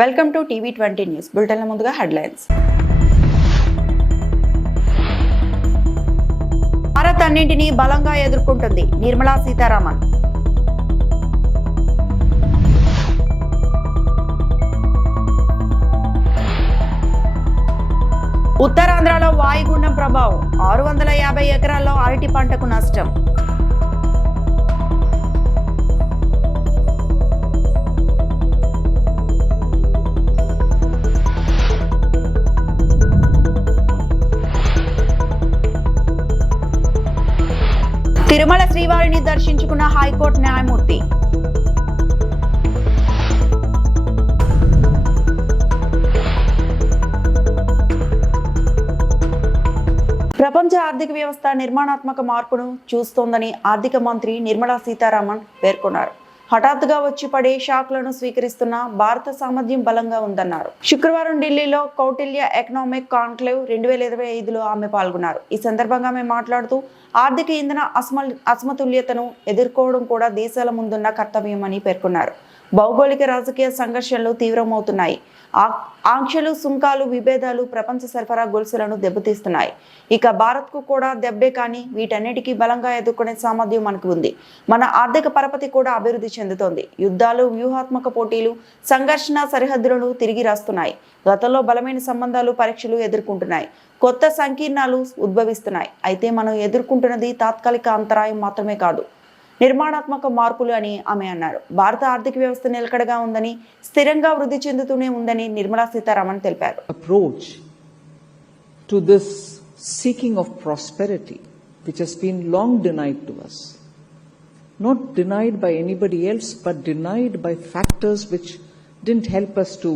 Welcome to TV 20 news బులెటిన్ల ముందుగా headlines. Bharat అన్నింటినీ బలంగా ఎదుర్కొంటుంది నిర్మలా సీతారామన్. ఉత్తరాంధ్రలో వాయుగుండం ప్రభావం 650 ఎకరాల్లో అరటి పంటకు నష్టం. తిరుమల శ్రీవారిని దర్శించుకున్న హైకోర్టు న్యాయమూర్తి. ప్రపంచ ఆర్థిక వ్యవస్థ నిర్మాణాత్మక మార్పును చూస్తోందని ఆర్థిక మంత్రి నిర్మలా సీతారామన్ పేర్కొన్నారు. హఠాత్తుగా వచ్చి పడే షాక్లను స్వీకరిస్తున్న భారత సామర్థ్యం బలంగా ఉందన్నారు. శుక్రవారం ఢిల్లీలో కౌటిల్య ఎకనామిక్ కాన్క్లేవ్ 2025లో ఆమె పాల్గొన్నారు. ఈ సందర్భంగా ఆమె మాట్లాడుతూ ఆర్థిక ఇంధన అసమతుల్యతను ఎదుర్కోవడం కూడా దేశాల ముందున్న కర్తవ్యమని పేర్కొన్నారు. భౌగోళిక రాజకీయ సంఘర్షణలు తీవ్రమవుతున్నాయి. ఆంక్షలు, సుంకాలు, విభేదాలు ప్రపంచ సరఫరా గొలుసులను దెబ్బతీస్తున్నాయి. ఇక భారత్కు కూడా దెబ్బే, కానీ వీటన్నిటికీ బలంగా ఎదుర్కొనే సామర్థ్యం మనకు ఉంది. మన ఆర్థిక పరపతి కూడా అభివృద్ధి చెందుతోంది. యుద్ధాలు, వ్యూహాత్మక పోటీలు, సంఘర్షణ సరిహద్దులను తిరిగి రాస్తున్నాయి. గతంలో బలమైన సంబంధాలు, పరీక్షలు ఎదుర్కొంటున్నాయి. కొత్త సంకీర్ణాలు ఉద్భవిస్తున్నాయి. అయితే మనం ఎదుర్కొంటున్నది తాత్కాలిక అంతరాయం మాత్రమే కాదు, నిర్మాణాత్మక మార్పులు అని ఆమె అన్నారు. భారత ఆర్థిక వ్యవస్థ నిలకడగా ఉందని, స్థిరంగా వృద్ధి చెందుతూనే ఉందని నిర్మలా సీతారామన్ తెలిపారు. Approach to this seeking of prosperity, which has been long denied to us, not denied by anybody else, but denied by factors which didn't help us to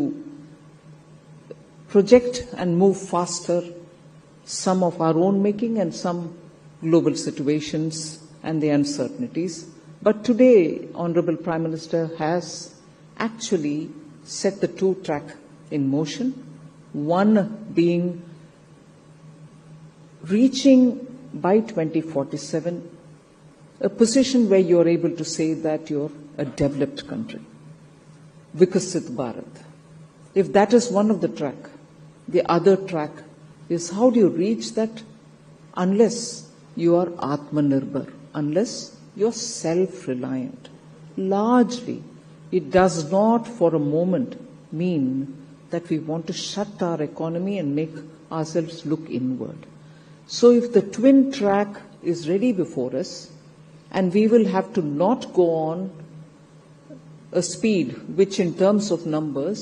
project and move faster, some of our own making and some global situations and the uncertainties. But today, Honorable Prime Minister has actually set the two track in motion, one being reaching by 2047 a position where you are able to say that you're a developed country, Vikasit Bharat. If that is one of the track, the other track is how do you reach that unless you are Atmanirbhar, unless you're self-reliant. Largely, it does not for a moment mean that we want to shut our economy and make ourselves look inward. So if the twin track is ready before us, and we will have to not go on a speed which in terms of numbers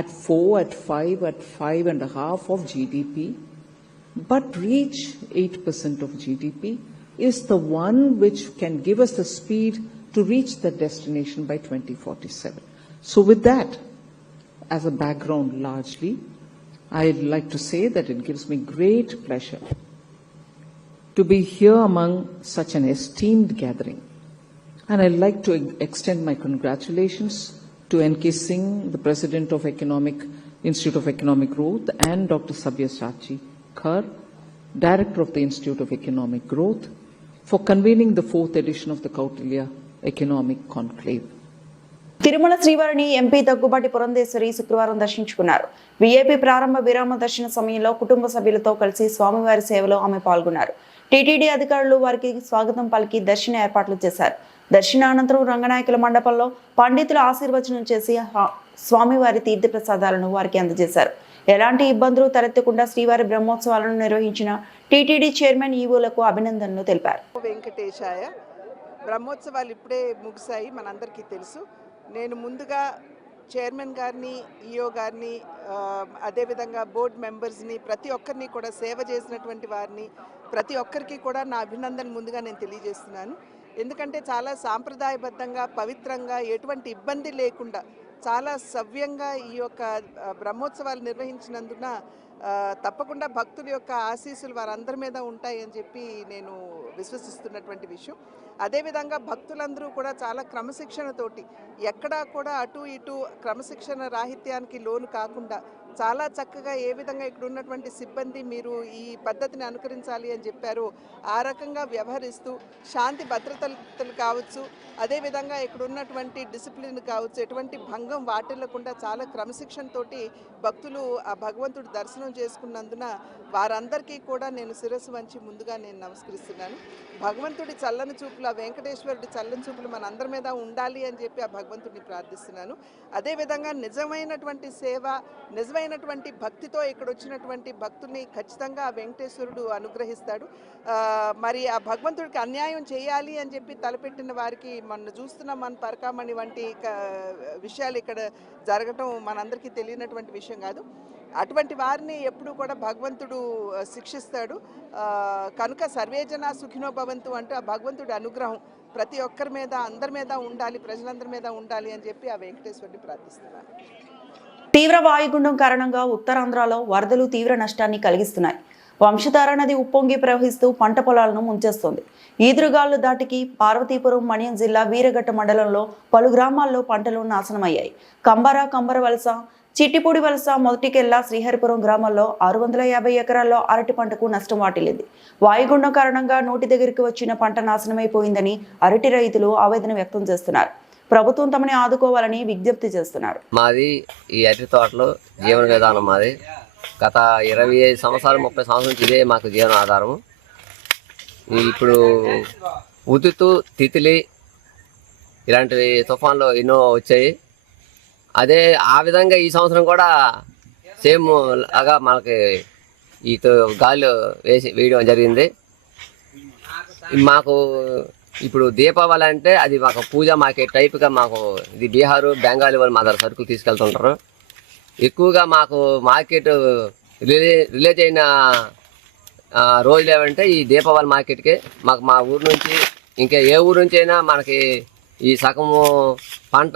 at 4, at 5, at 5.5 of GDP, but reach 8% of GDP, is the one which can give us the speed to reach the destination by 2047. So with that as a background largely, I'd like to say that it gives me great pleasure to be here among such an esteemed gathering. And I'd like to extend my congratulations to N.K. Singh, the President of Institute of Economic Growth, and Dr. Sabyasachi Khar, Director of the Institute of Economic Growth, for convening the 4th edition of the Kautilya Economic Conclave. Tirumala శ్రీవారిని MP Daggubati Purandeswari శుక్రవారం దర్శించుకున్నారు. VIP ప్రారంభ విరామ దర్శన సమయంలో కుటుంబ సభ్యులతో కలిసి స్వామివారి సేవలో ఆమె పాల్గొన్నారు. టీటీడీ అధికారులు వారికి స్వాగతం పలికి దర్శన ఏర్పాట్లు చేశారు. దర్శనానంతరం రంగనాయకుల మండపంలో పండితులు ఆశీర్వచనం చేసి స్వామివారి తీర్థప్రసాదాలను వారికి అందజేశారు. ఎలాంటి ఇబ్బందులు తలెత్తకుండా శ్రీవారి బ్రహ్మోత్సవాలను నిర్వహించిన టీటీడీ చైర్మన్ ఈవోలకు అభినందనలు తెలిపారు. వెంకటేశాయ. బ్రహ్మోత్సవాలు ఇప్పుడే ముగిశాయి, మనందరికీ తెలుసు. నేను ముందుగా చైర్మన్ గారిని, ఈఓ గారిని, అదేవిధంగా బోర్డు మెంబర్స్ని, ప్రతి ఒక్కరిని కూడా సేవ చేసినటువంటి వారిని ప్రతి ఒక్కరికి కూడా నా అభినందన ముందుగా నేను తెలియజేస్తున్నాను. ఎందుకంటే చాలా సాంప్రదాయబద్ధంగా, పవిత్రంగా, ఎటువంటి ఇబ్బంది లేకుండా చాలా సవ్యంగా ఈ యొక్క బ్రహ్మోత్సవాలు నిర్వహించినందున తప్పకుండా భక్తుల యొక్క ఆశీస్సులు వారందరి మీద ఉంటాయని చెప్పి నేను విశ్వసిస్తున్నటువంటి విషయం. అదేవిధంగా భక్తులందరూ కూడా చాలా క్రమశిక్షణతోటి, ఎక్కడా కూడా అటు ఇటు క్రమశిక్షణ రాహిత్యానికి లోను కాకుండా చాలా చక్కగా ఏ విధంగా ఇక్కడ ఉన్నటువంటి సిబ్బంది మీరు ఈ పద్ధతిని అనుకరించాలి అని చెప్పారు ఆ రకంగా వ్యవహరిస్తూ శాంతి భద్రతలు కావచ్చు, అదేవిధంగా ఇక్కడ ఉన్నటువంటి డిసిప్లిన్ కావచ్చు, ఎటువంటి భంగం వాటిల్లకుండా చాలా క్రమశిక్షణతోటి భక్తులు ఆ భగవంతుడి దర్శనం చేసుకున్నందున వారందరికీ కూడా నేను శిరస్సు వంచి ముందుగా నేను నమస్కరిస్తున్నాను. భగవంతుడి చల్లని చూపులు, ఆ వెంకటేశ్వరుడి చల్లని చూపులు మన అందరి మీద ఉండాలి అని చెప్పి ఆ భగవంతుడిని ప్రార్థిస్తున్నాను. అదేవిధంగా నిజమైనటువంటి సేవ, నిజమైనటువంటి భక్తితో ఇక్కడ వచ్చినటువంటి భక్తుల్ని ఖచ్చితంగా ఆ వెంకటేశ్వరుడు అనుగ్రహిస్తాడు. మరి ఆ భగవంతుడికి అన్యాయం చేయాలి అని చెప్పి తలపెట్టిన వారికి మన చూస్తున్నాం, మన పరకామణి వంటి విషయాలు ఇక్కడ జరగటం మనందరికీ తెలియనటువంటి విషయం కాదు. అటువంటి వారిని ఎప్పుడూ కూడా భగవంతుడు శిక్షిస్తాడు. కనుక సర్వేజన సుఖినో భవంతు అంటూ ఆ భగవంతుడి అనుగ్రహం ప్రతి ఒక్కరి మీద, అందరి మీద ఉండాలి, ప్రజలందరి మీద ఉండాలి అని చెప్పి ఆ వెంకటేశ్వరుని ప్రార్థిస్తున్నాను. తీవ్ర వాయుగుండం కారణంగా ఉత్తరాంధ్రలో వరదలు తీవ్ర నష్టాన్ని కలిగిస్తున్నాయి. వంశధార నది ఉప్పొంగి ప్రవహిస్తూ పంట పొలాలను ముంచేస్తోంది. ఈదురుగాలు దాటికి పార్వతీపురం, మన్యం జిల్లా వీరఘట్ట మండలంలో పలు గ్రామాల్లో పంటలు నాశనమయ్యాయి. కంబర వలస, చిట్టిపూడి వలస, మొదటికెల్ల, శ్రీహరిపురం గ్రామాల్లో 650 ఎకరాల్లో అరటి పంటకు నష్టం వాటిల్లింది. వాయుగుండం కారణంగా నోటి దగ్గరికి వచ్చిన పంట నాశనమైపోయిందని అరటి రైతులు ఆవేదన వ్యక్తం చేస్తున్నారు. ప్రభుత్వం తమని ఆదుకోవాలని విజ్ఞప్తి చేస్తున్నారు. మాది ఈ అరటి తోటలో జీవన విధానం మాది. గత 25 సంవత్సరాలు 30 సంవత్సరాల నుంచి ఇదే మాకు జీవన ఆధారము. ఇప్పుడు ఉతుతు, తితిలి ఇలాంటివి తుఫాన్లు ఎన్నో వచ్చాయి. అదే ఆ విధంగా ఈ సంవత్సరం కూడా సేమ్ లాగా మనకి ఈ గాలి వేయడం జరిగింది. మాకు ఇప్పుడు దీపావళి అంటే అది మాకు పూజ మార్కెట్ టైప్గా మాకు ఇది బీహారు, బెంగాలీ వాళ్ళు మా దగ్గర సరుకులు తీసుకెళ్తుంటారు. ఎక్కువగా మాకు మార్కెట్ రిలీజ్ అయిన రోజులు ఏమంటే ఈ దీపావళి మార్కెట్కి మాకు మా ఊరు నుంచి ఇంకా ఏ ఊరు నుంచి అయినా మనకి ఈ సగము పంట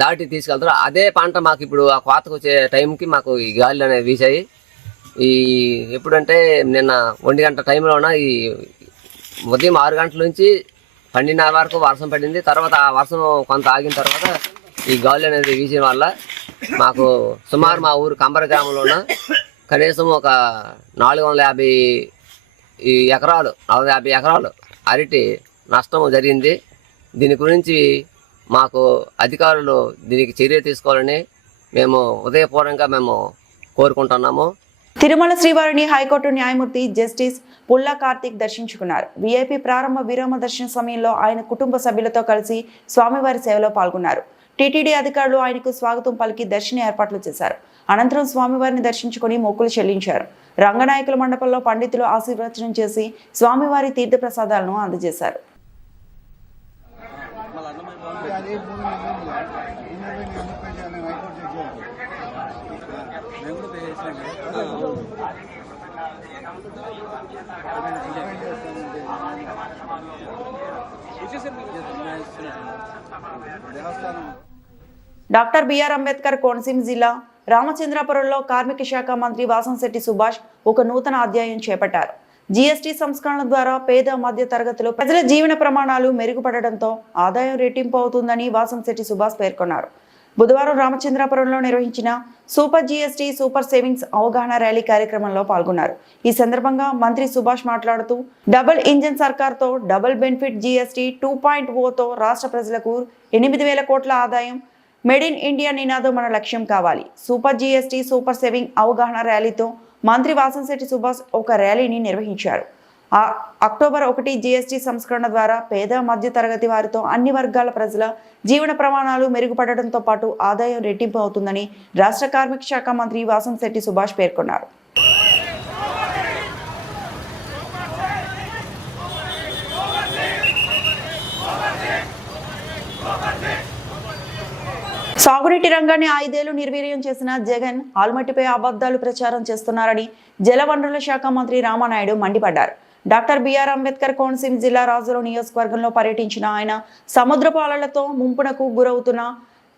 దాటి తీసుకెళ్తారు. అదే పంట మాకు ఇప్పుడు ఆ కోతకు వచ్చే టైంకి మాకు ఈ గాలి అనేవి వీసాయి. ఈ ఎప్పుడంటే నిన్న 1 గంట టైంలోన ఈ ఉదయం 6 గంటల నుంచి 12:30 వరకు వర్షం పడింది. తర్వాత ఆ వర్షం కొంత ఆగిన తర్వాత ఈ గాలి అనేది వీసిన వల్ల మాకు సుమారు మా ఊరు కంబర గ్రామంలోన కనీసం ఒక 450 ఎకరాలు అరటి నష్టం జరిగింది. దీని గురించి మాకు అధికారులు దీనికి చర్య తీసుకోవాలని మేము ఉదయపూర్వకంగా మేము కోరుకుంటున్నాము. తిరుమల శ్రీవారిని హైకోర్టు న్యాయమూర్తి జస్టిస్ పుల్లా కార్తిక్ దర్శించుకున్నారు. వీఐపీ ప్రారంభ విరామ దర్శన సమయంలో ఆయన కుటుంబ సభ్యులతో కలిసి స్వామివారి సేవలో పాల్గొన్నారు. టీటీడీ అధికారులు ఆయనకు స్వాగతం పలికి దర్శన ఏర్పాట్లు చేశారు. అనంతరం స్వామివారిని దర్శించుకుని మొక్కులు చెల్లించారు. రంగనాయకుల మండపంలో పండితులు ఆశీర్వచనం చేసి స్వామివారి తీర్థ ప్రసాదాలను అందజేశారు. డాక్టర్ బిఆర్ అంబేద్కర్ కోనసీమ జిల్లా రామచంద్రాపురంలో కార్మిక శాఖ మంత్రి వాసంశెట్టి సుభాష్ ఒక నూతన అధ్యాయం చేపట్టారు. జీఎస్టీ సంస్కరణ ద్వారా పేద మధ్య తరగతిలో ప్రజల జీవన ప్రమాణాలు మెరుగుపడడంతో ఆదాయం రెట్టింపు అవుతుందని వాసంశెట్టి సుభాష్ పేర్కొన్నారు. బుధవారం రామచంద్రాపురంలో నిర్వహించిన సూపర్ జీఎస్టీ సూపర్ సేవింగ్స్ అవగాహన ర్యాలీ కార్యక్రమంలో పాల్గొన్నారు. ఈ సందర్భంగా మంత్రి సుభాష్ మాట్లాడుతూ డబుల్ ఇంజిన్ సర్కార్తో డబుల్ బెనిఫిట్ జీఎస్టీ 2.0తో రాష్ట్ర ప్రజలకు 8,000 కోట్ల ఆదాయం, మేడ్ ఇన్ ఇండియా నినాదం మన లక్ష్యం కావాలి. సూపర్ జీఎస్టీ సూపర్ సేవింగ్ అవగాహన ర్యాలీతో మంత్రి వాసంశెట్టి సుభాష్ ఒక ర్యాలీని నిర్వహించారు. అక్టోబర్ 1 జీఎస్టీ సంస్కరణ ద్వారా పేద మధ్య తరగతి వారితో అన్ని వర్గాల ప్రజల జీవన ప్రమాణాలు మెరుగుపడడంతో పాటు ఆదాయం రెట్టింపు అవుతుందని రాష్ట్ర కార్మిక శాఖ మంత్రి వాసంశెట్టి సుభాష్ పేర్కొన్నారు. సాగునీటి రంగాన్ని 5 ఏళ్లు నిర్వీర్యం చేసిన జగన్ ఆల్మట్టిపై అబద్ధాలు ప్రచారం చేస్తున్నారని జలవనరుల శాఖ మంత్రి రామానాయుడు మండిపడ్డారు. డాక్టర్ బిఆర్ అంబేద్కర్ కోనసీమ జిల్లా రాజుల నియోజకవర్గంలో పర్యటించిన ఆయన సముద్రపు అలలతో ముంపునకు గురవుతున్న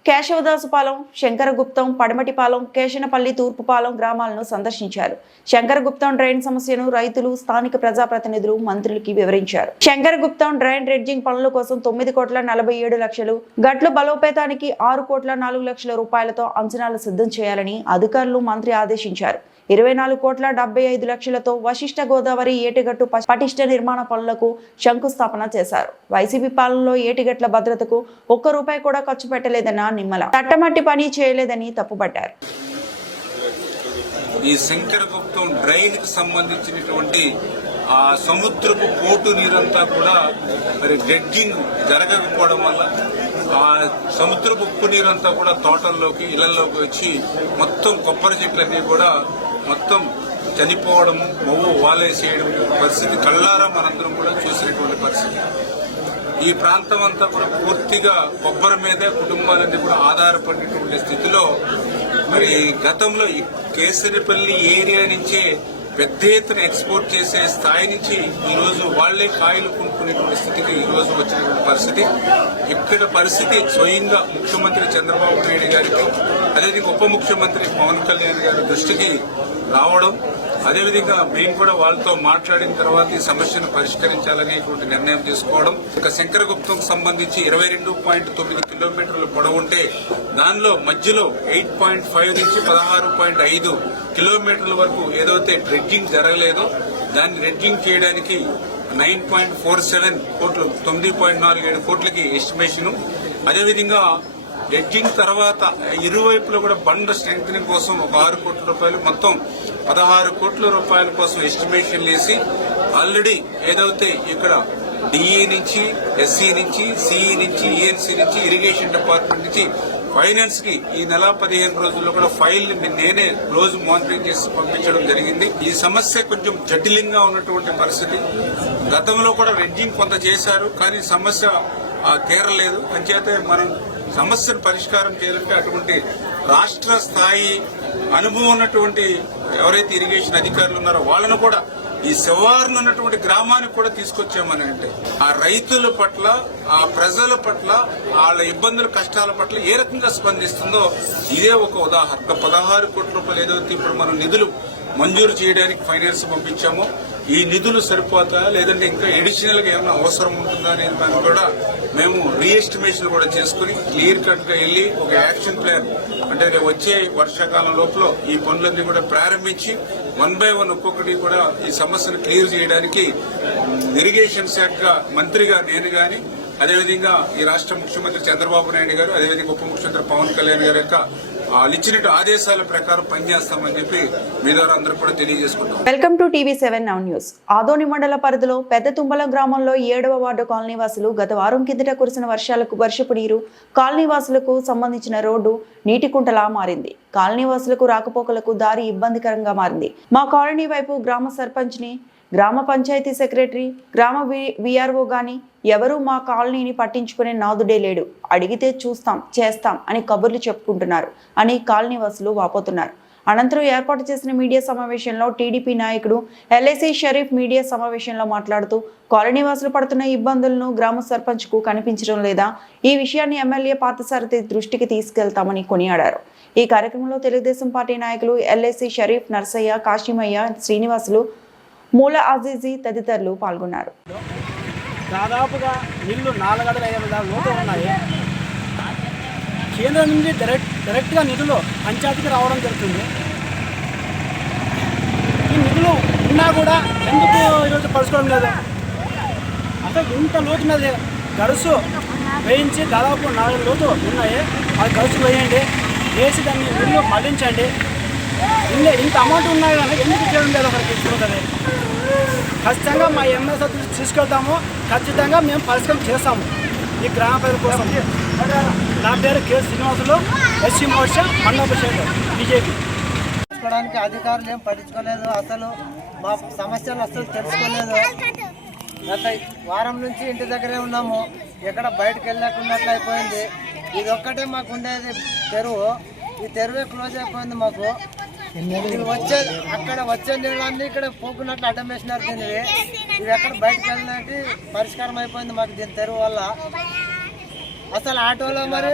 కేశవదాసుపాలెం, శంకరగుప్తం, పడమటిపాలెం, కేశనపల్లి, తూర్పుపాలెం గ్రామాలను సందర్శించారు. శంకరగుప్తం డ్రైన్ సమస్యను రైతులు, స్థానిక ప్రజాప్రతినిధులు మంత్రులకి వివరించారు. శంకరగుప్తం డ్రైన్ డ్రెడ్జింగ్ పనుల కోసం 9,47,00,000, గట్లు బలోపేతానికి 6,04,00,000 రూపాయలతో అంచనాలు సిద్ధం చేయాలని అధికారులు మంత్రి ఆదేశించారు. 24,75,00,000తో వశిష్ట గోదావరి ఏటిగట్టు పటిష్ట నిర్మాణ పనులకు శంకుస్థాపన చేశారు. వైసీపీ పాలనలో ఏటిగట్ల భద్రతకు ₹1 కూడా ఖర్చు పెట్టలేదన్న నిమ్మల తట్టమట్టి పని చేయలేదని తప్పుపట్టారు. ఈ శంకరగుప్తం డ్రైన్ కి సంబంధించినటువంటి ఆ సముద్రపు పోటు నీరంతా కూడా మరి డ్రెడ్జింగ్ జరగకపోవడం వల్ల ఆ సముద్రపు ఉప్పు నీరంతా కూడా తోటల్లోకి, ఇళ్లలోకి వచ్చి మొత్తం కొబ్బరి చెట్లన్నీ కూడా మొత్తం చనిపోవడం, మొవ్వు వాలేసేయడం పరిస్థితి కళ్ళారా మనందరం కూడా చూసినటువంటి పరిస్థితి. ఈ ప్రాంతం అంతా కూడా పూర్తిగా కొబ్బరి మీదే కుటుంబాలన్నీ కూడా ఆధారపడినటువంటి స్థితిలో మరి గతంలో ఈ కేసరిపల్లి ఏరియా నుంచే పెద్ద ఎత్తున ఎక్స్పోర్ట్ చేసే స్థాయి నుంచి ఈ రోజు వాళ్లే కాయలు కొనుక్కునేటువంటి స్థితికి ఈ రోజు వచ్చినటువంటి పరిస్థితి. ఇక్కడ పరిస్థితి స్వయంగా ముఖ్యమంత్రి చంద్రబాబు నాయుడు గారికి, అదేవిధంగా ఉప ముఖ్యమంత్రి పవన్ కళ్యాణ్ గారి దృష్టికి రావడం, అదేవిధంగా మేము కూడా వాళ్ళతో మాట్లాడిన తర్వాత ఈ సమస్యను పరిష్కరించాలనేటువంటి నిర్ణయం తీసుకోవడం. ఇక శంకరగుప్తం సంబంధించి 22.9 కిలోమీటర్ల పొడవు ఉంటే దానిలో మధ్యలో 8.5 నుంచి 16.5 కిలోమీటర్ల వరకు ఏదైతే డ్రెడ్జింగ్ జరగలేదో దాన్ని డ్రెడ్జింగ్ చేయడానికి 9.47 కోట్లు, 9.47 కోట్లకి ఎస్టిమేషన్. అదేవిధంగా డ్రెడ్జింగ్ తర్వాత ఇరువైపులో కూడా బండ స్ట్రెంగ్థనింగ్ కోసం ఒక 6 కోట్ల రూపాయలు, మొత్తం 16 కోట్ల రూపాయల కోసం ఎస్టిమేషన్ వేసి ఆల్రెడీ ఏదైతే ఇక్కడ డిఈ నుంచి, ఎస్సీ నుంచి, సిఈ నుంచి, ఈఎన్సీ నుంచి, ఇరిగేషన్ డిపార్ట్మెంట్ నుంచి ఫైనాన్స్ కి ఈ నెల 15 రోజుల్లో కూడా ఫైల్ నేనే రోజు మానిటరింగ్ చేసి పంపించడం జరిగింది. ఈ సమస్య కొంచెం జటిలంగా ఉన్నటువంటి పరిస్థితి. గతంలో కూడా డ్రెడ్జింగ్ కొంత చేశారు, కానీ సమస్య తీరలేదు. అంచేతే మనం సమస్యను పరిష్కారం చేయాలంటే అటువంటి రాష్ట్ర స్థాయి అనుభవం ఉన్నటువంటి ఎవరైతే ఇరిగేషన్ అధికారులు ఉన్నారో వాళ్ళను కూడా ఈ శివారును ఉన్నటువంటి గ్రామానికి కూడా తీసుకొచ్చామని అంటే ఆ రైతుల పట్ల, ఆ ప్రజల పట్ల, వాళ్ళ ఇబ్బందుల కష్టాల పట్ల ఏ రకంగా స్పందిస్తుందో ఇదే ఒక ఉదాహరణ. 16 కోట్ల రూపాయలు ఏదైతే ఇప్పుడు మనం నిధులు మంజూరు చేయడానికి ఫైనాన్స్ పంపించామో ఈ నిధులు సరిపోతాయా లేదంటే ఇంకా అడిషనల్ గా ఏమైనా అవసరం ఉంటుందా అనే దాన్ని కూడా మేము రీఎస్టిమేషన్ కూడా చేసుకుని క్లియర్ కట్ గా వెళ్లి ఒక యాక్షన్ ప్లాన్ అంటే వచ్చే వర్షాకాలం లోపల ఈ పనులన్నీ కూడా ప్రారంభించి 1 by 1 ఒక్కొక్కటి కూడా ఈ సమస్యను క్లియర్ చేయడానికి ఇరిగేషన్ శాఖ మంత్రిగా నేను గాని, అదేవిధంగా ఈ రాష్ట్ర ముఖ్యమంత్రి చంద్రబాబు నాయుడు గారు, అదేవిధంగా ఉప ముఖ్యమంత్రి పవన్ కళ్యాణ్ గారి యొక్క ఇచ్చిన ఆదేశాల ప్రకారం పనిచేస్తామని చెప్పి మీ ద్వారా అందరూ కూడా తెలియజేసుకుంటాం. Welcome to TV7 Now news. Adoni మండల పరిధిలో పెద్ద తుంబలం గ్రామంలో 7వ వార్డు కాలనీ వాసులు గత వారం కిందట కురిసిన వర్షపు నీరు కాలనీ వాసులకు సంబంధించిన రోడ్డు నీటి కుంటలా మారింది. కాలనీ వాసులకు రాకపోకలకు దారి ఇబ్బందికరంగా మారింది. మా కాలనీ వైపు గ్రామ సర్పంచ్ ని, గ్రామ పంచాయతీ సెక్రటరీ, గ్రామ విఆర్ఓ గాని ఎవరూ మా కాలనీని పట్టించుకునే నాదుడే లేడు. అడిగితే చూస్తాం, చేస్తాం అని కబుర్లు చెప్పుకుంటున్నారు అని కాలనీ వాసులు వాపోతున్నారు. అనంతరం ఏర్పాటు చేసిన మీడియా సమావేశంలో టీడీపీ నాయకుడు ఎల్ఐసి షరీఫ్ మీడియా సమావేశంలో మాట్లాడుతూ కాలనీ వాసులు పడుతున్న ఇబ్బందులను గ్రామ సర్పంచ్ కు కనిపించడం లేదా, ఈ విషయాన్ని ఎమ్మెల్యే పార్థసారథి దృష్టికి తీసుకెళ్తామని కొనియాడారు. ఈ కార్యక్రమంలో తెలుగుదేశం పార్టీ నాయకులు ఎల్ఐసి షరీఫ్, నర్సయ్య, కాశీమయ్య, శ్రీనివాసులు, మూల అజీజీ తదితరులు పాల్గొన్నారు. దాదాపుగా నీళ్లు 4 అడుగుల 5 అడుగుల లోతు ఉన్నాయి. కేంద్రం నుండి డైరెక్ట్గా నిధులు పంచాయతీకి రావడం జరుగుతుంది. ఈ నిధులు ఉన్నా కూడా ఎందుకు ఈరోజు పరుచుకోవడం లేదు? అసలు ఇంత లోతు మీద గడుసు వేయించి దాదాపు 4 లోతు ఉన్నాయి. అది గడుసు వేయండి, వేసి దాన్ని నిధులు మళ్లించండి. ఇంత అమౌంట్ ఉన్నాయి కానీ ఎందుకు చేయడం లేదు? ఒకరికి తెలుసుకుంటుంది. ఖచ్చితంగా మా ఎమ్మెల్యే తీసుకెళ్తాము. ఖచ్చితంగా మేము పరిష్కారం చేస్తాము ఈ గ్రామ ప్రజల కోసం. నా పేరు కె శ్రీనివాసులు, ఎస్సీ మోర్చా మండల ప్రెసిడెంట్, బీజేపీ. తెలుసుకోవడానికి అధికారులు ఏం పట్టించుకోలేదు. అసలు మా సమస్యలు అసలు తెలుసుకోలేదు. గత వారం నుంచి ఇంటి దగ్గరే ఉన్నాము. ఎక్కడ బయటకు వెళ్ళకున్నట్లు అయిపోయింది. ఇది ఒక్కటే మాకు ఉండేది తెరువు. ఈ తెరువే క్లోజ్ అయిపోయింది మాకు. అక్కడ వచ్చే నీళ్ళన్నీ ఇక్కడ పోకున్నట్లు అడ్డం వేసినారు. దీన్ని ఇది ఎక్కడ బయటకు వెళ్ళడానికి పరిష్కారం అయిపోయింది మాకు దీని తెరువు వల్ల. అసలు ఆటోలో మరి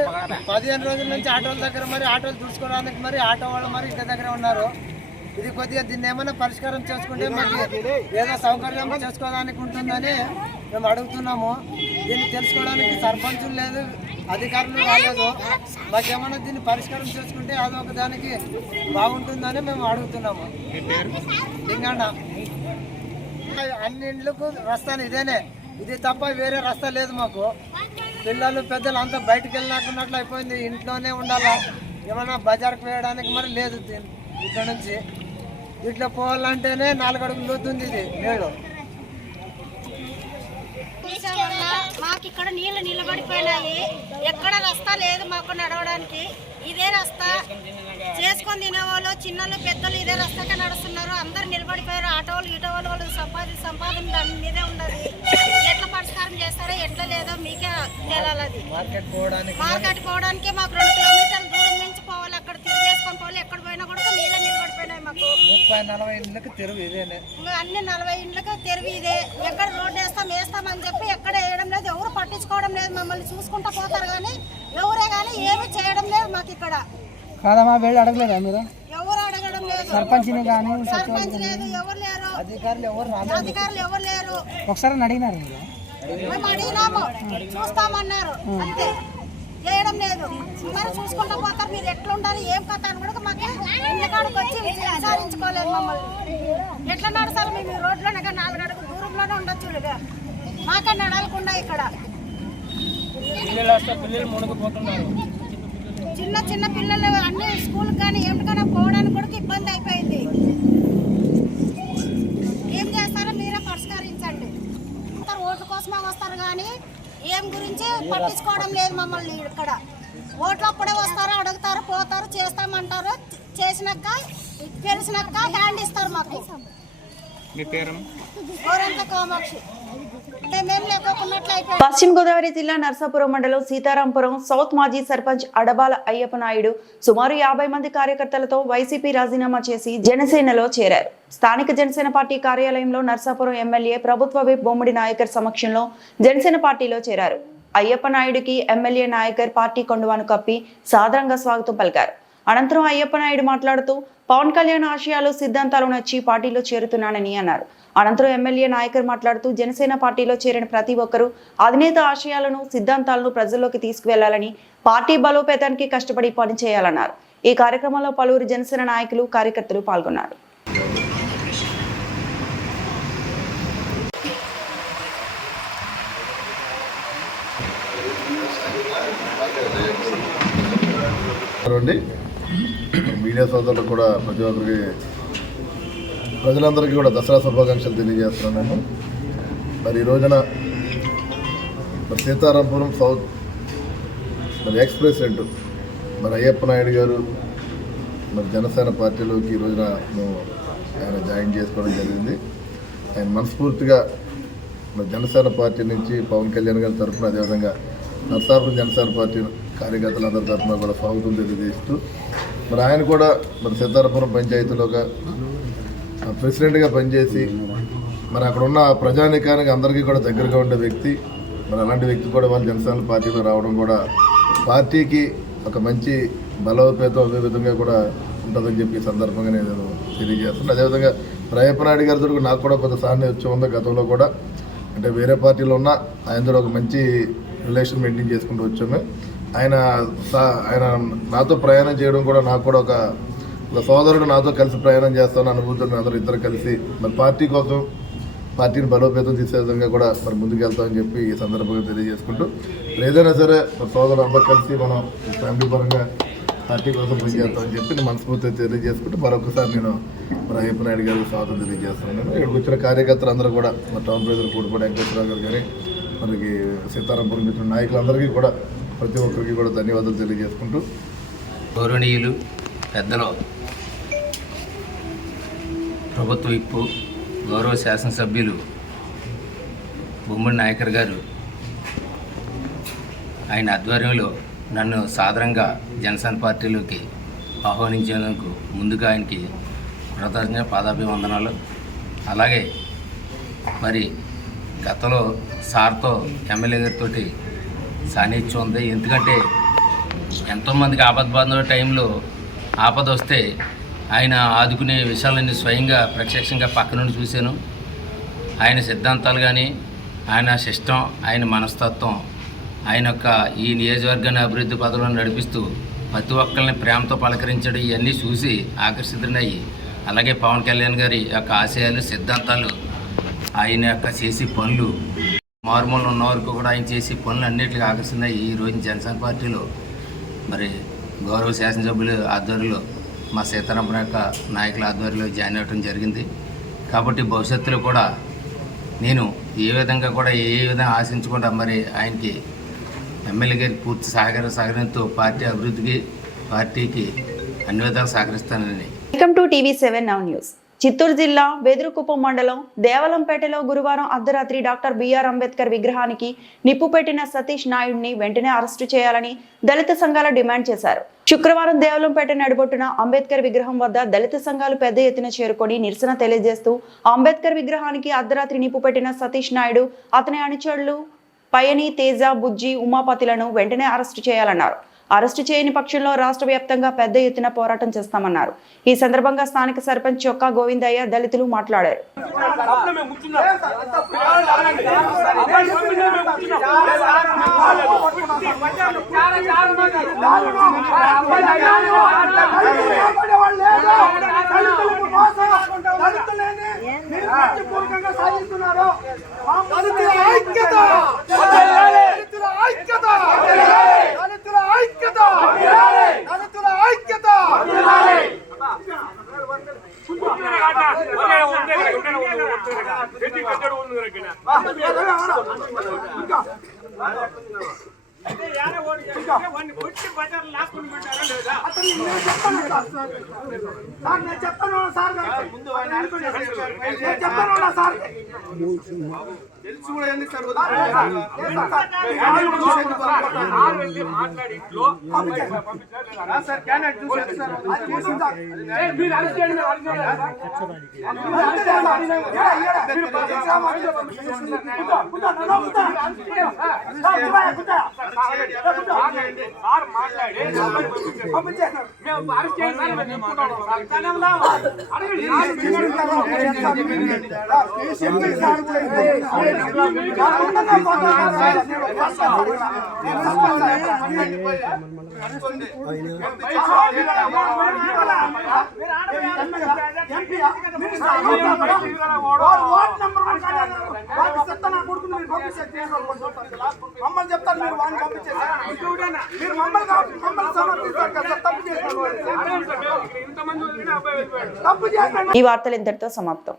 15 రోజుల నుంచి ఆటోల దగ్గర మరి ఆటోలు చూసుకోవడానికి మరి ఆటో వాళ్ళు మరి ఇంటి దగ్గర ఉన్నారు. ఇది కొద్దిగా దీన్ని ఏమైనా పరిష్కారం చేసుకుంటే మరి ఏదో సౌకర్యం చేసుకోవడానికి ఉంటుందని మేము అడుగుతున్నాము. దీన్ని తెలుసుకోవడానికి సర్పంచులు లేదు, అధికారులు రాలేదు. మాకేమైనా దీన్ని పరిష్కారం చేసుకుంటే అదొక దానికి బాగుంటుందని మేము అడుగుతున్నాము. లింగన్న అన్ని ఇండ్లకు రస్తాను ఇదేనే, ఇది తప్ప వేరే రస్తా లేదు మాకు. పిల్లలు పెద్దలు అంతా బయటకు వెళ్ళినట్టున్నట్లు అయిపోయింది. ఇంట్లోనే ఉండాలా, ఏమైనా బజార్కి వేయడానికి మరి లేదు. ఇక్కడ నుంచి ఇట్లా పోవాలంటేనే 4 అడుగులు లోతుంది ఇది నేడు. మాకు ఇక్కడ నీళ్లు నిలబడిపోయినాయి, ఎక్కడ రస్తా లేదు మాకు నడవడానికి. ఇదే రస్తా చేసుకొని తినేవాళ్ళు చిన్నలు పెద్దలు ఇదే రస్తాకే నడుస్తున్నారు. అందరు నిలబడిపోయారు. ఆటోలు ఈటోలు వాళ్ళు సంపాదన దాని మీదే ఉన్నది. ఎట్లా పరిష్కారం చేస్తారో ఎట్లా లేదో మీకే తేలాలి. అది మార్కెట్ పోవడానికి మాకు 2 కిలోమీటర్ల దూరం నుంచి పోవాలి. అక్కడ తిరిగేసుకొని పోవాలి. ఎక్కడ పోయినా కూడా నీళ్ళే నిలబడిపోయినాయి. మాకు 30-40 ఇండ్లకు తెరువు ఇదేనే. అన్ని 40 ఇండ్లకు తెరువు ఇదే. ఎక్కడ రోడ్డు వేస్తామని చెప్పి ఎక్కడ వేయడం లేదు. ఎవరు పట్టించుకోవడం లేదు. మమ్మల్ని చూసుకుంటూ పోతారు కానీ ఎవరే కానీ ఏమీ చేయడం లేదు మాకు ఇక్కడ. కాదమ్మా వెళ్ళి అడగలేదా మీరు? ఎవరు అడగడం లేదు. సర్పంచ్ని కానీ సర్పంచ్ లేదు, ఎవరు లేరు. అధికారులు ఎవరు లేరు. ఒకసారి అడిగినారు మేము అడిగినాము, చూస్తామన్నారు, అంతే. చేయడం లేదు. మరి చూసుకుంటూ పోతారు. మీరు ఎట్లుంటారు ఏం కథ అని కూడా మాకు ఇంటికాడికి వచ్చి విచారించుకోలేదు. మమ్మల్ని ఎట్లా నడుస్తారు మేము ఈ రోడ్లోనే 4 అడుగుల దూరంలోనే ఉండొచ్చు. మాకే నడవకుండా ఇక్కడ చిన్న పిల్లలు అన్ని స్కూల్ కానీ ఏమిటికైనా పోవడానికి కూడా ఇబ్బంది అయిపోయింది. ఏం చేస్తారో మీరే పరిష్కరించండి. ఓట్ల కోసమే వస్తారు కానీ ఏం గురించి పట్టించుకోవడం లేదు మమ్మల్ని. ఇక్కడ ఓట్లు అప్పుడే వస్తారు, అడుగుతారు, పోతారు, చేస్తామంటారు. చేసినాక గెలిచినాక హ్యాండ్ ఇస్తారు మాకు. గోరంత కామాక్షి. మేమేం లేకపోతున్నట్లు అయిపోయింది. పశ్చిమ గోదావరి జిల్లా నర్సాపురం మండలం సీతారాంపురం సౌత్ మాజీ సర్పంచ్ అడబాల అయ్యప్ప నాయుడు సుమారు 50 మంది కార్యకర్తలతో వైసీపీ రాజీనామా చేసి జనసేనలో చేరారు. స్థానిక జనసేన పార్టీ కార్యాలయంలో నర్సాపురం ఎమ్మెల్యే ప్రభుత్వ విప్ బొమ్మిడి నాయకర్ సమక్షంలో జనసేన పార్టీలో చేరారు. అయ్యప్ప నాయుడుకి ఎమ్మెల్యే నాయకర్ పార్టీ కొండువాను కప్పి సాదరంగా స్వాగతం పలికారు. అనంతరం అయ్యప్ప నాయుడు మాట్లాడుతూ పవన్ కళ్యాణ్ ఆశయాలు సిద్ధాంతాలు నచ్చి పార్టీలో చేరుతున్నానని అన్నారు. అనంతరం ఎమ్మెల్యే నాయకర్ మాట్లాడుతూ జనసేన పార్టీలో చేరిన ప్రతి ఒక్కరూ అధినేత ఆశయాలను సిద్ధాంతాలను ప్రజల్లోకి తీసుకువెళ్లాలని, పార్టీ బలోపేతానికి కష్టపడి పనిచేయాలన్నారు. ఈ కార్యక్రమంలో పలువురు జనసేన నాయకులు కార్యకర్తలు పాల్గొన్నారు. మీడియా సోదరులకు కూడా ప్రతి ఒక్కరికి ప్రజలందరికీ కూడా దసరా శుభాకాంక్షలు తెలియజేస్తున్నాను. మరి ఈ రోజున మరి సీతారాంపురం సౌత్ మరి ఎక్స్ ప్రెసిడెంట్ మరి అయ్యప్ప నాయుడు గారు మరి జనసేన పార్టీలోకి ఈ రోజున ఆయన జాయిన్ చేసుకోవడం జరిగింది. ఆయన మనస్ఫూర్తిగా మరి జనసేన పార్టీ నుంచి పవన్ కళ్యాణ్ గారి తరఫున, అదేవిధంగా నర్సాపురం జనసేన పార్టీ కార్యకర్తలందరి తరఫున కూడా స్వాగతం తెలియజేస్తూ మరి ఆయన కూడా మరి సీతారాంపురం పంచాయతీలో ఒక ప్రెసిడెంట్గా పనిచేసి మరి అక్కడ ఉన్న ప్రజానీకానికి అందరికీ కూడా దగ్గరగా ఉండే వ్యక్తి. మరి అలాంటి వ్యక్తి కూడా వాళ్ళ జనసేన పార్టీలో రావడం కూడా పార్టీకి ఒక మంచి బలోపేతం అదే విధంగా కూడా ఉంటుందని చెప్పి ఈ సందర్భంగా నేను తెలియజేస్తున్నాను. అదేవిధంగా అయ్యప్ప నాయుడు గారితో నాకు కూడా కొంత సాన్నిధ్యం ఉంది. గతంలో కూడా అంటే వేరే పార్టీలో ఉన్న ఆయనతో ఒక మంచి రిలేషన్ మెయింటైన్ చేసుకుంటూ వచ్చాము. ఆయన నాతో ప్రయాణం చేయడం కూడా నాకు కూడా ఒక సోదరుడు నాతో కలిసి ప్రయాణం చేస్తాను అనుభూతులు అందరూ ఇద్దరు కలిసి మరి పార్టీ కోసం పార్టీని బలోపేతం చేసే విధంగా కూడా మరి ముందుకు వెళ్తామని చెప్పి ఈ సందర్భంగా తెలియజేసుకుంటూ ఏదైనా సరే మరి సోదరులు అందరూ కలిసి మనం ఫ్యామిలీ పరంగా పార్టీ కోసం పనిచేస్తామని చెప్పి నేను మనస్ఫూర్తిగా తెలియజేసుకుంటూ మరొకసారి నేను మరి అయ్యప్ప నాయుడు గారికి స్వాగతం తెలియజేస్తున్నాను. ఇక్కడికి వచ్చిన కార్యకర్తలు అందరూ కూడా మరి టౌన్ ప్రెసిడెంట్ కూడిపడి వెంకటేశ్వరరావు గారు కానీ మనకి సీతారాంపురం మిత్రుల నాయకులందరికీ కూడా ప్రతి ఒక్కరికి కూడా ధన్యవాదాలు తెలియజేసుకుంటూ గౌరవనీయులు పెద్దలు ప్రభుత్వ విప్పు గౌరవ శాసనసభ్యులు బొమ్మిడి నాయకర్ గారు ఆయన ఆధ్వర్యంలో నన్ను సాదరంగా జనసేన పార్టీలోకి ఆహ్వానించేందుకు ముందుగా ఆయనకి కృతజ్ఞ పాదాభివందనాలు. అలాగే మరి గతంలో సార్తో ఎమ్మెల్యే గారితో సాన్నిధ్యం ఉంది. ఎందుకంటే ఎంతోమందికి ఆపద్బాంధవ టైంలో ఆపద వస్తే ఆయన ఆదుకునే విషయాలన్నీ స్వయంగా ప్రత్యక్షంగా పక్క నుండి చూశాను. ఆయన సిద్ధాంతాలు కానీ, ఆయన సిస్టం, ఆయన మనస్తత్వం, ఆయన యొక్క ఈ నియోజకవర్గాన్ని అభివృద్ధి పథంలో నడిపిస్తూ ప్రతి ఒక్కరిని ప్రేమతో పలకరించడం ఇవన్నీ చూసి ఆకర్షితులయ్యి, అలాగే పవన్ కళ్యాణ్ గారి యొక్క ఆశయాలు, సిద్ధాంతాలు, ఆయన యొక్క చేసే పనులు, మారుమూల ఉన్న వరకు కూడా ఆయన చేసే పనులు అన్నింటికి ఆకర్షితున్నాయి. ఈ రోజు జనసేన పార్టీలో మరి గౌరవ శాసనసభ్యుల ఆధ్వర్యంలో మా సీతారామన్ యొక్క నాయకుల ఆధ్వర్యంలో జాయిన్ అవ్వడం జరిగింది. కాబట్టి భవిష్యత్తులో కూడా నేను ఏ విధంగా ఆశించకుండా మరి ఆయనకి ఎమ్మెల్యే గారికి పూర్తి సహకారంతో పార్టీ అభివృద్ధికి, పార్టీకి అన్ని విధాలు సహకరిస్తానని. Welcome to TV7 Now news. Chittoor జిల్లా బెదురుకుప్పం మండలం దేవలంపేటలో గురువారం అర్ధరాత్రి డాక్టర్ బిఆర్ అంబేద్కర్ విగ్రహానికి నిప్పు పెట్టిన సతీష్ నాయుడిని వెంటనే అరెస్టు చేయాలని దళిత సంఘాలు డిమాండ్ చేశారు. శుక్రవారం దేవలంపేట నడిబొట్టున అంబేద్కర్ విగ్రహం వద్ద దళిత సంఘాలు పెద్ద ఎత్తున చేరుకొని నిరసన తెలియజేస్తూ అంబేద్కర్ విగ్రహానికి అర్ధరాత్రి నిప్పు పెట్టిన సతీష్ నాయుడు, అతని అనుచరులు పయని, తేజ, బుజ్జి, ఉమాపతిలను వెంటనే అరెస్టు చేయాలన్నారు. అరెస్టు చేయని పక్షంలో రాష్ట్ర వ్యాప్తంగా పెద్ద ఎత్తున పోరాటం చేస్తామన్నారు. ఈ సందర్భంగా స్థానిక సర్పంచ్ చొక్కా గోవిందయ్య దళితులు మాట్లాడారు. ఈ వార్తలు ఇంతటితో సమాప్తం.